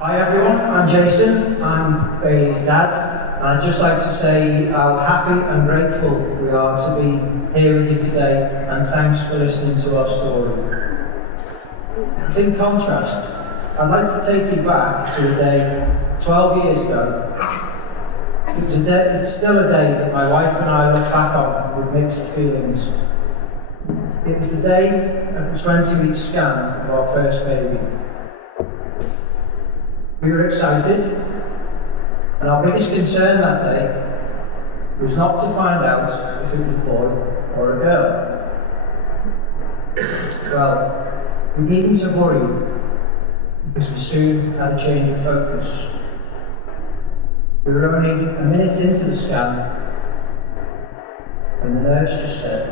Hi everyone, I'm Jason, I'm Baylee's dad, and I'd just like to say how happy and grateful we are to be here with you today, and thanks for listening to our story. It's in contrast, I'd like to take you back to a day 12 years ago. It's still a day that my wife and I look back on with mixed feelings. It was the day of the 20-week scan of our first baby. We were excited, and our biggest concern that day was not to find out if it was a boy or a girl. Well, we needn't have worried, because we soon had a change of focus. We were only a minute into the scan, and the nurse just said,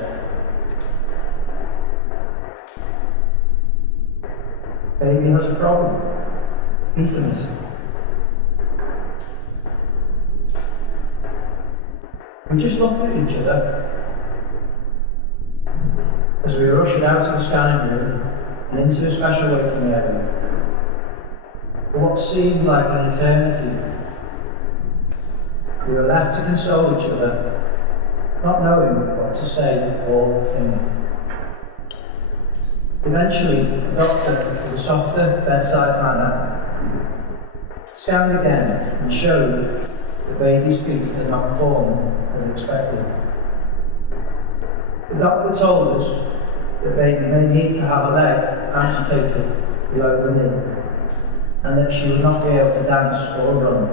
"Baby has a problem. Fetus." We just looked at each other as we were ushered out of the scanning room and into a special waiting area. For what seemed like an eternity, we were left to console each other, not knowing what to say or think. Eventually, the doctor, with a softer bedside manner, scanned again and showed the baby's feet had not formed as expected. The doctor told us the baby may need to have a leg amputated below the knee, and that she would not be able to dance or run.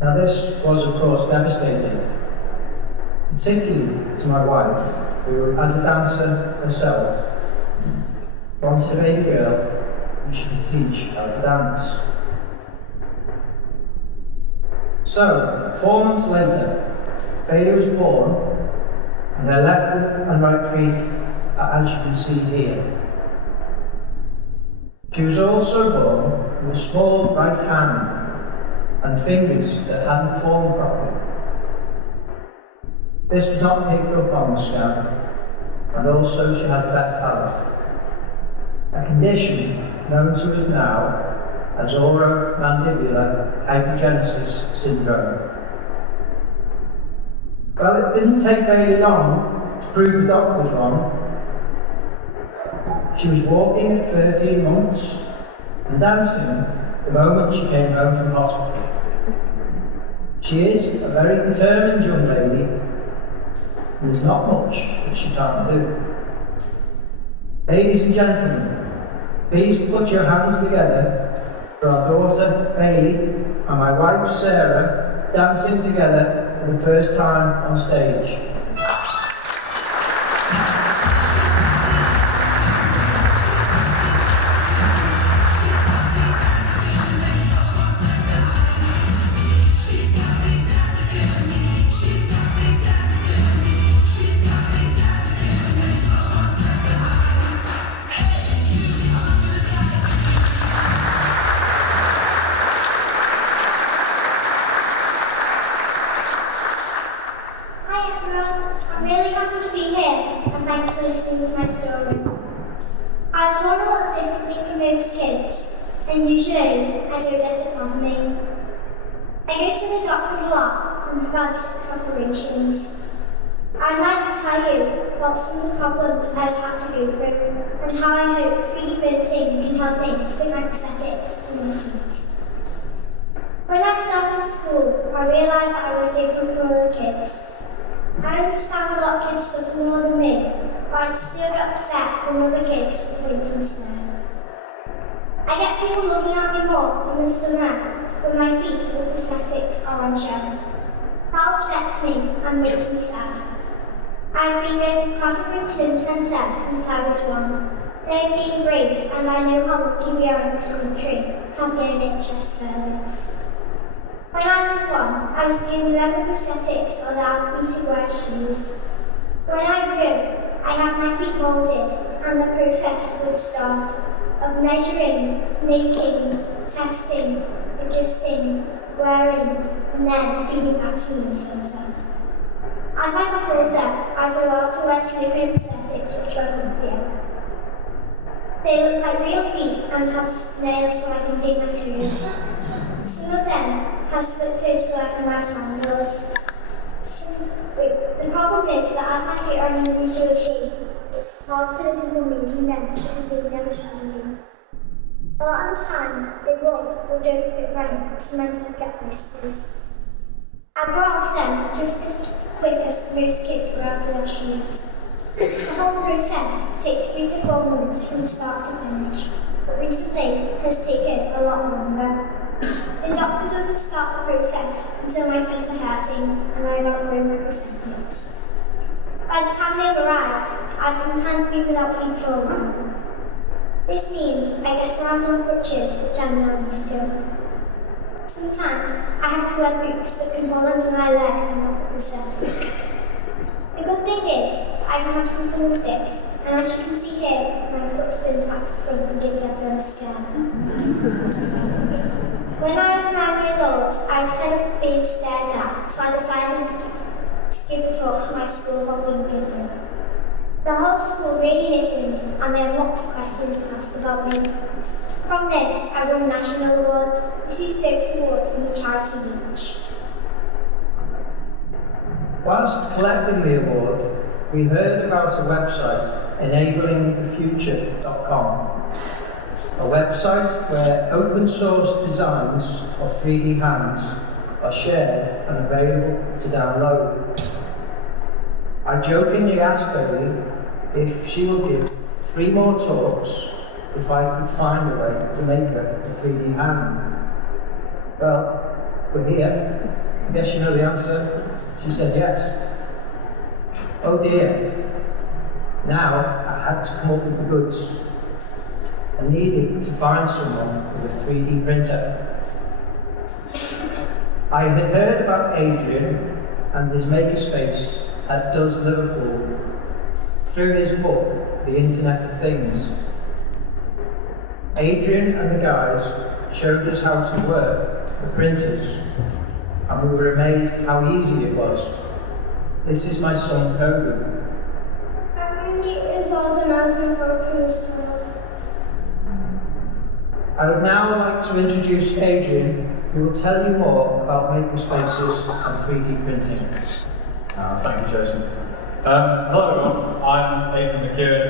Now this was of course devastating, particularly to my wife, who, as a dancer herself, wanted a baby girl and she could teach how to dance. So, 4 months later, Baylee was born, and her left and right feet are, as you can see here. She was also born with a small right hand and fingers that hadn't formed properly. This was not picked up on the scan, and also she had cleft palate, a condition known to us now as oromandibular hypogenesis syndrome. Well, it didn't take Baylee long to prove the doctors wrong. She was walking at 13 months and dancing the moment she came home from hospital. She is a very determined young lady, and there's not much that she can't do. Ladies and gentlemen, please put your hands together for our daughter Baylee and my wife Sarah dancing together for the first time on stage. Thanks for listening to my story. I was born a lot differently from most kids, and usually I don't let it bother me. I go to the doctors a lot and have had 6 operations. I'd like to tell you about some of the problems I've had to go through and how I hope 3D printing can help me to fit my prosthetics in my feet. When I started school, I realised that I was different from other kids. I understand a lot of kids suffer more than me, but I still get upset when other kids were pointing snow. I get people looking at me more in the summer when my feet and prosthetics are on show. That upsets me and makes me sad. I've been going to Clatterbury Swim Centre since I was 1. They've been great, and I know how lucky we are in this country to have the NHS service. When I was 1, I was given 11 prosthetics that allowed me to wear shoes. When I grew, I had my feet moulded, and the process would start of measuring, making, testing, adjusting, wearing, and then feeding back to the centre. As I got older, I was allowed to wear silicone prosthetics which were comfier. They look like real feet and have nails so I can paint my toes. Some of them have split toes so I can wear sandals. The problem is that as my feet are an unusual shape, it's hard for the people making them because they've never seen me. A lot of the time, they won't or don't fit right, so many get blisters. I brought them just as quick as most kids wear out of their shoes. The whole process takes 3 to 4 months from start to finish, but recently has taken a lot longer. The doctor doesn't start the process until my feet are hurting and I've outgrown my prosthetics. By the time they've arrived, I've sometimes been without feet for a while. This means I get around on crutches, which I'm not used to. Sometimes I have to wear boots that can hold onto my leg and not the prosthetic. The good thing is that I can have something with this, and as you can see here, my foot spins back to front and gives everyone a scare. When I was 9 years old, I was fed of being stared at, so I decided to give a talk to my school about being different. The whole school really listened, and they had lots of questions to ask about me. From this, I won a national award. This is Stokes Award from the charity Reach. Whilst collecting the award, we heard about a website, enablingthefuture.com, a website where open source designs of 3D hands are shared and available to download. I jokingly asked Baylee if she will give 3 more talks if I could find a way to make her a 3D hand. Well, we're here. I guess you know the answer. She said yes. Oh dear. Now I had to come up with the goods. I needed to find someone with a 3D printer. I had heard about Adrian and his makerspace at DoES Liverpool through his book, The Internet of Things. Adrian and the guys showed us how to work the printers, and we were amazed how easy it was. This is my son, Kobe. I'm really exhausted and I was involved from the start. I would now like to introduce Adrian, who will tell you more about makerspaces and 3D printing. Thank you, Jason. Hello everyone, I'm Adrian McEwen,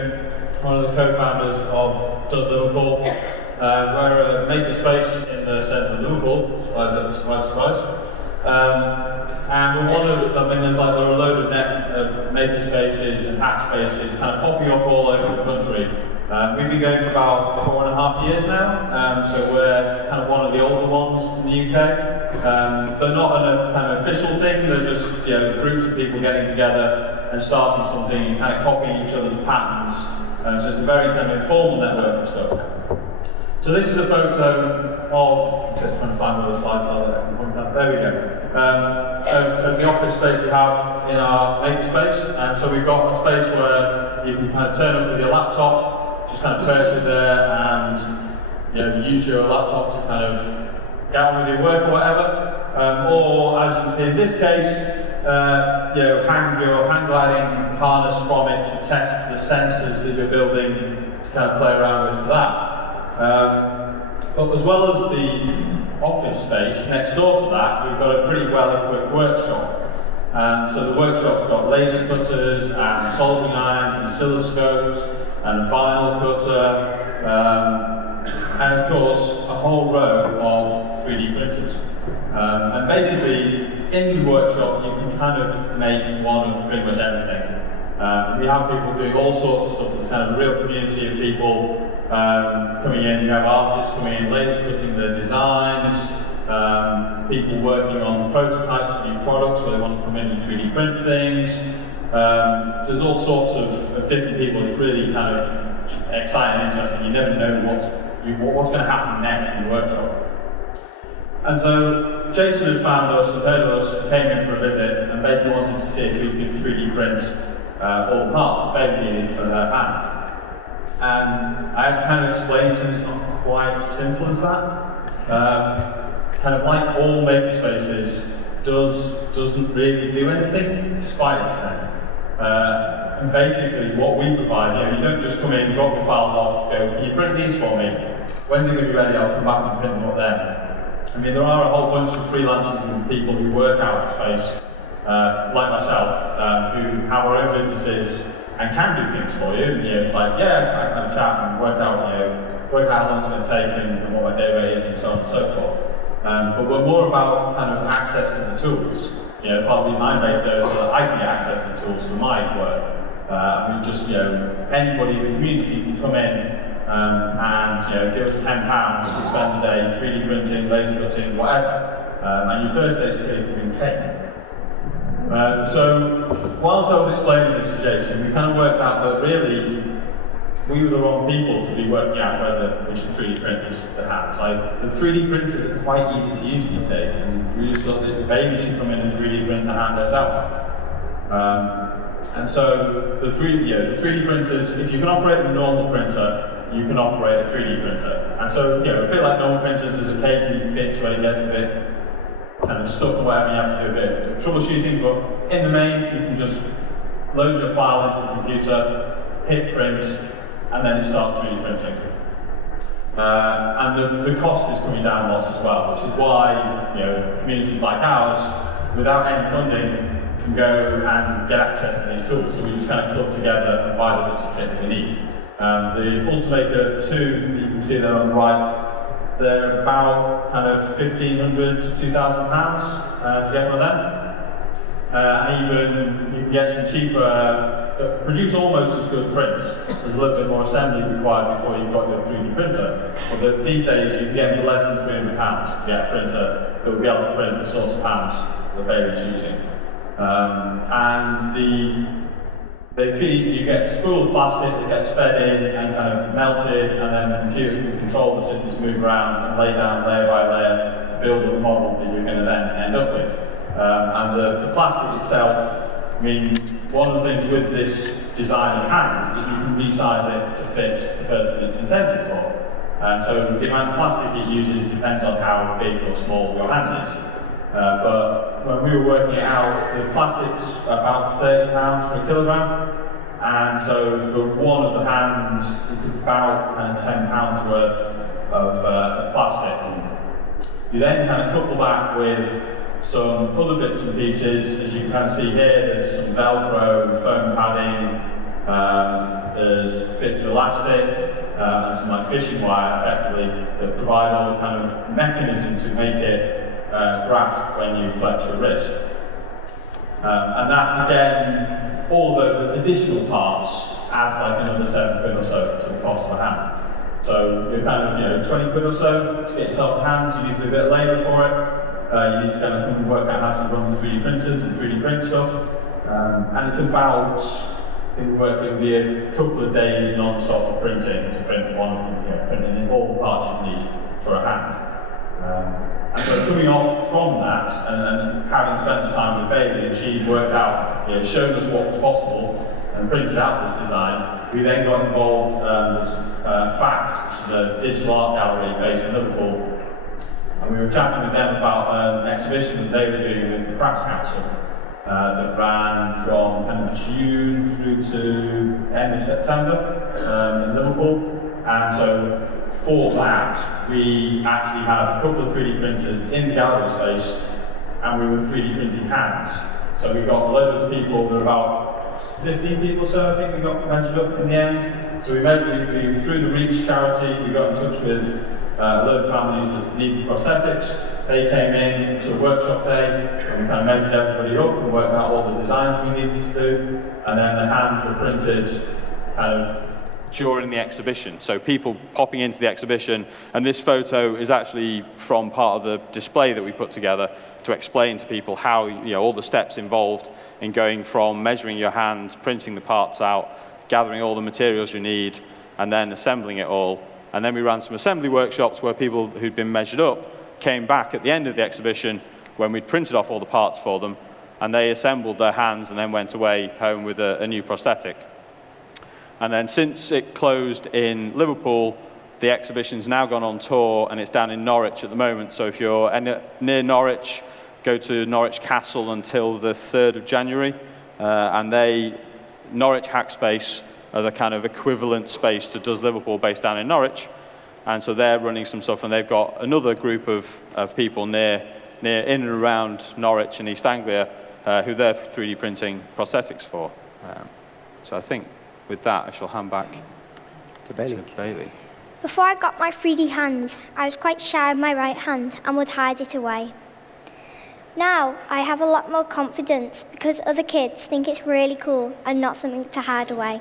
one of the co-founders of DoES Liverpool. We're a makerspace in the centre of Liverpool, surprise. And we're one of, there's like a load of makerspaces and hack spaces kind of popping up all over the country. We've been going for about 4.5 years now, so we're kind of one of the older ones in the UK. They're not a kind of official thing, they're just groups of people getting together and starting something and kind of copying each other's patterns. So it's a very kind of informal network and stuff. So this is a photo of, I'm just trying to find where the slides are there we go. Of the office space we have in our makerspace. And so we've got a space where you can kind of turn up with your laptop, just kind of perch it there and use your laptop to kind of get on with your work or whatever. Or as you can see in this case, hang your hang gliding harness from it to test the sensors that you're building to kind of play around with for that. But as well as the office space, next door to that, we've got a pretty well-equipped workshop. So the workshop's got laser cutters and soldering irons and oscilloscopes and a vinyl cutter, and of course a whole row of 3D printers. And basically, in the workshop, you can kind of make one of pretty much everything. We have people doing all sorts of stuff. There's kind of a real community of people coming in. We have artists coming in, laser cutting their designs, people working on prototypes for new products where they want to come in and 3D print things. There's all sorts of different people. It's really kind of exciting and interesting. You never know what's going to happen next in the workshop. And so Jason had found us and heard of us and came in for a visit and basically wanted to see if we could 3D print all the parts that Baylee needed for her hand. And I had to kind of explain to him it's not quite as simple as that. Kind of like all makerspaces, DoES doesn't really do anything despite its name. And basically what we provide, you don't just come in, drop your files off, go, can you print these for me? When's it going to be ready? I'll come back and print them up then. I mean, there are a whole bunch of freelancers and people who work out in space, like myself, who have our own businesses and can do things for you. It's like, yeah, I can have a chat and work out how long it's going to take and what my day rate is and so on and so forth. But we're more about kind of access to the tools. Part of the reason I'm based there is so that I can get access to the tools for my work. Anybody in the community can come in and give us £10 to spend the day 3D printing, laser cutting, whatever. And your first day is free from cake. So, whilst I was explaining this to Jason, we kind of worked out that really we were the wrong people to be working out whether we should 3D print the hands. The 3D printers are quite easy to use these days, and we just thought that Baylee should come in and 3D print the hand herself. And so the 3D printers, if you can operate a normal printer, you can operate a 3D printer. And so, a bit like normal printers, there's occasionally bits where it gets a bit kind of stuck or whatever, you have to do a bit of troubleshooting, but in the main, you can just load your file into the computer, hit print, and then it starts 3D printing. And the cost is coming down lots as well, which is why communities like ours, without any funding, can go and get access to these tools. So we just kind of club together and buy the bits of kit that we need. The Ultimaker 2, you can see there on the right, they're about kind of £1,500 to £2,000 to get one of them. And even you can get some cheaper, that produce almost as good prints. There's a little bit more assembly required before you've got your 3D printer. But these days you can get for less than £300 to get a printer that will be able to print the sorts of hands that Baylee's using. You get spooled plastic that gets fed in and kind of melted, and then the computer can control the systems, move around and lay down layer by layer to build the model that you're going to then end up with. And the plastic itself, one of the things with this design of hands is that you can resize it to fit the person that it's intended for. And so the amount of plastic it uses depends on how big or small your hand is. But when we were working it out, the plastic's about £30 for a kilogram, and so for one of the hands, it's about kind of £10 worth of plastic. You then kind of couple that with some other bits and pieces. As you can kind of see here, there's some Velcro, foam padding, there's bits of elastic, and some like fishing wire, effectively, that provide all the kind of mechanism to make it grasp when you flex your wrist. And that, again, all those additional parts adds like another £7 or so to the cost of a hand. So you're kind of, £20 or so to get yourself a hand. You need to do a bit of labour for it. You need to kind of come and work out how to run the 3D printers and 3D print stuff. And it's about, I think it would be a couple of days non-stop of printing to print printing all the parts you need for a hand. And so coming off from that, and having spent the time with Baylee, and she worked out, showed us what was possible, and printed out this design, we then got involved with FACT, which is a digital art gallery based in Liverpool. And we were chatting with them about an exhibition that they were doing with the Crafts Council that ran from kind of June through to end of September in Liverpool. And so for that, we actually had a couple of 3D printers in the gallery space, and we were 3D printing hands. So we got a load of people, there were about 15 people or so, I think we got measured up in the end. So we through the Reach charity, we got in touch with a load of families that needed prosthetics. They came in to a workshop day, and we kind of measured everybody up and worked out all the designs we needed to do. And then the hands were printed kind of during the exhibition, so people popping into the exhibition, and this photo is actually from part of the display that we put together to explain to people how, all the steps involved in going from measuring your hand, printing the parts out, gathering all the materials you need, and then assembling it all. And then we ran some assembly workshops where people who'd been measured up came back at the end of the exhibition when we'd printed off all the parts for them, and they assembled their hands and then went away home with a new prosthetic. And then since it closed in Liverpool, the exhibition's now gone on tour, and it's down in Norwich at the moment. So if you're near Norwich, go to Norwich Castle until the 3rd of January. And they Norwich Hackspace are the kind of equivalent space to DoES Liverpool based down in Norwich. And so they're running some stuff, and they've got another group of people in and around Norwich and East Anglia who they're 3D printing prosthetics for. So I think with that, I shall hand back to Baylee. Before I got my 3D hand, I was quite shy of my right hand and would hide it away. Now, I have a lot more confidence because other kids think it's really cool and not something to hide away.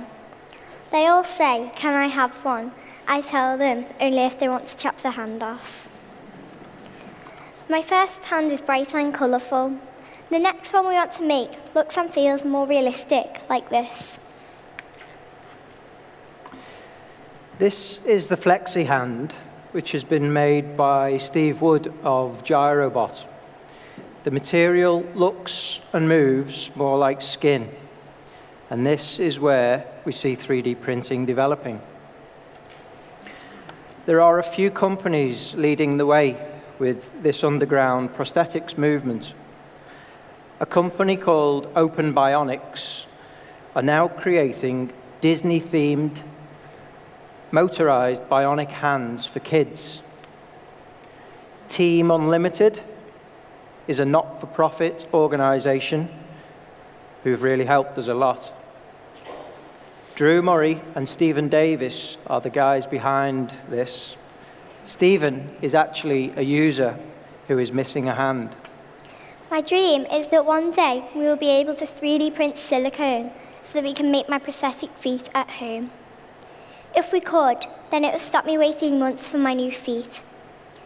They all say, "Can I have one?" I tell them only if they want to chop their hand off. My first hand is bright and colourful. The next one we want to make looks and feels more realistic, like this. This is the Flexi hand, which has been made by Steve Wood of Gyrobot. The material looks and moves more like skin, and this is where we see 3D printing developing. There are a few companies leading the way with this underground prosthetics movement. A company called Open Bionics are now creating Disney-themed motorized bionic hands for kids. Team Unlimited is a not-for-profit organization who've really helped us a lot. Drew Murray and Stephen Davis are the guys behind this. Stephen is actually a user who is missing a hand. My dream is that one day we will be able to 3D print silicone so that we can make my prosthetic feet at home. If we could, then it would stop me waiting months for my new feet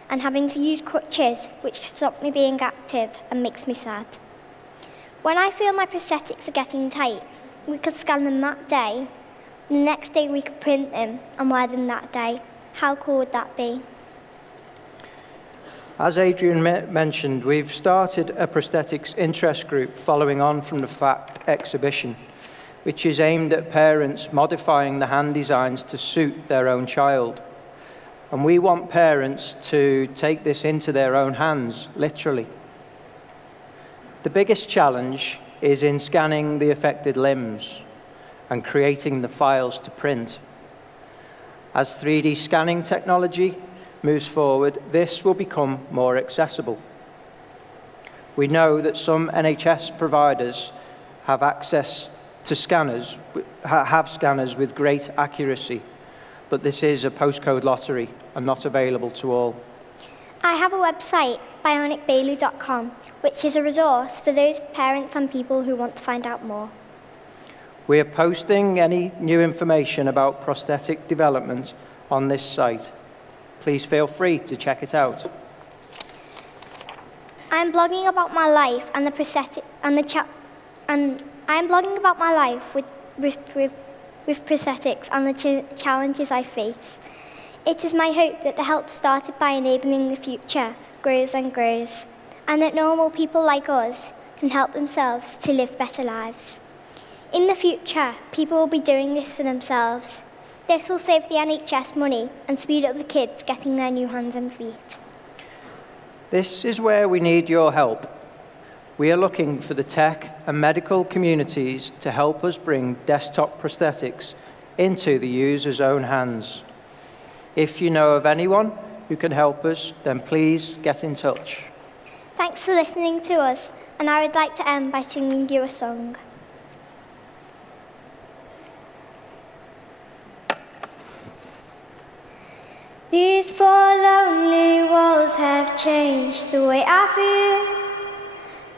and having to use crutches, which stop me being active and makes me sad. When I feel my prosthetics are getting tight, we could scan them that day. The next day we could print them and wear them that day. How cool would that be? As Adrian mentioned, we've started a prosthetics interest group following on from the FACT exhibition, which is aimed at parents modifying the hand designs to suit their own child. And we want parents to take this into their own hands, literally. The biggest challenge is in scanning the affected limbs and creating the files to print. As 3D scanning technology moves forward, this will become more accessible. We know that some NHS providers have access to scanners, have scanners with great accuracy, but this is a postcode lottery and not available to all. I have a website, bionicbaylee.com, which is a resource for those parents and people who want to find out more. We are posting any new information about prosthetic development on this site. Please feel free to check it out. I'm blogging about my life and the prosthetic and I'm blogging about my life with prosthetics and the challenges I face. It is my hope that the help started by enabling the future grows and grows, and that normal people like us can help themselves to live better lives. In the future, people will be doing this for themselves. This will save the NHS money and speed up the kids getting their new hands and feet. This is where we need your help. We are looking for the tech and medical communities to help us bring desktop prosthetics into the user's own hands. If you know of anyone who can help us, then please get in touch. Thanks for listening to us, and I would like to end by singing you a song. These four lonely walls have changed the way I feel,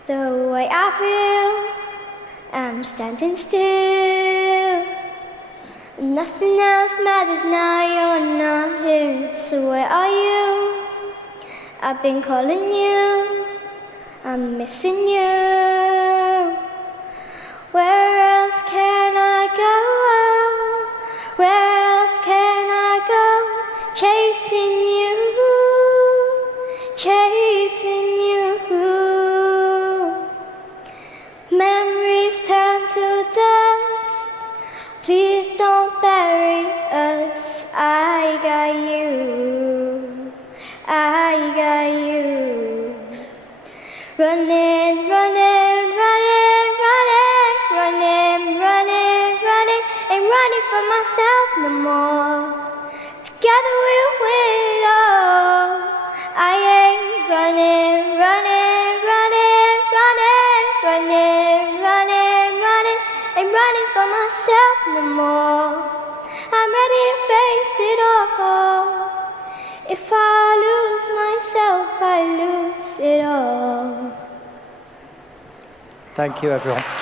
the way I feel. I'm standing still. Nothing else matters now, you're not here. So where are you? I've been calling you, I'm missing you. Where else can I go? Where else can I go? Chasing you, chasing you. Memories turn to dust. Please don't bury us. I got you, I got you. Running, running, running, running, running, running. running for myself no more. Together we'll win it all. I ain't running, running, running, running, running, running, running. Ain't running for myself no more. I'm ready to face it all. If I lose myself, I lose it all. Thank you, everyone.